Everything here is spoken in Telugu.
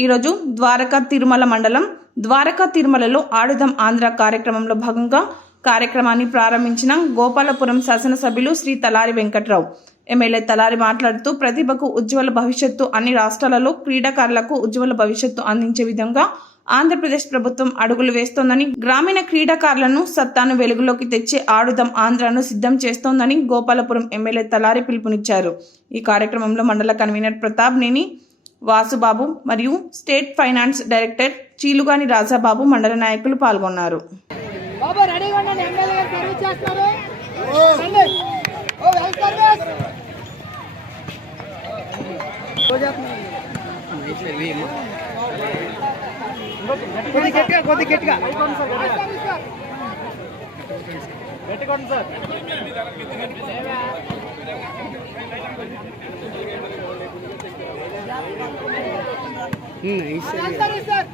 ఈరోజు ద్వారకా తిరుమల మండలం ద్వారకా తిరుమలలో ఆడుదాం ఆంధ్ర కార్యక్రమంలో భాగంగా కార్యక్రమాన్ని ప్రారంభించిన గోపాలపురం శాసనసభ్యులు శ్రీ తలారి వెంకట్రావు. ఎమ్మెల్యే తలారి మాట్లాడుతూ ప్రతిభకు ఉజ్వల భవిష్యత్తు అన్ని రాష్ట్రాలలో క్రీడాకారులకు ఉజ్వల భవిష్యత్తు అందించే విధంగా ఆంధ్రప్రదేశ్ ప్రభుత్వం అడుగులు వేస్తోందని గ్రామీణ క్రీడాకారులను సత్తాను వెలుగులోకి తెచ్చే ఆడుదాం ఆంధ్రాను సిద్ధం చేస్తోందని గోపాలపురం ఎమ్మెల్యే తలారి పిలుపునిచ్చారు. ఈ కార్యక్రమంలో మండల కన్వీనర్ ప్రతాప్ నేని వాసుబాబు మరియు state finance director Cheeluguni Rajababu మండల నాయకులు పాల్గొన్నారు. బాబు రెడీగా Nice.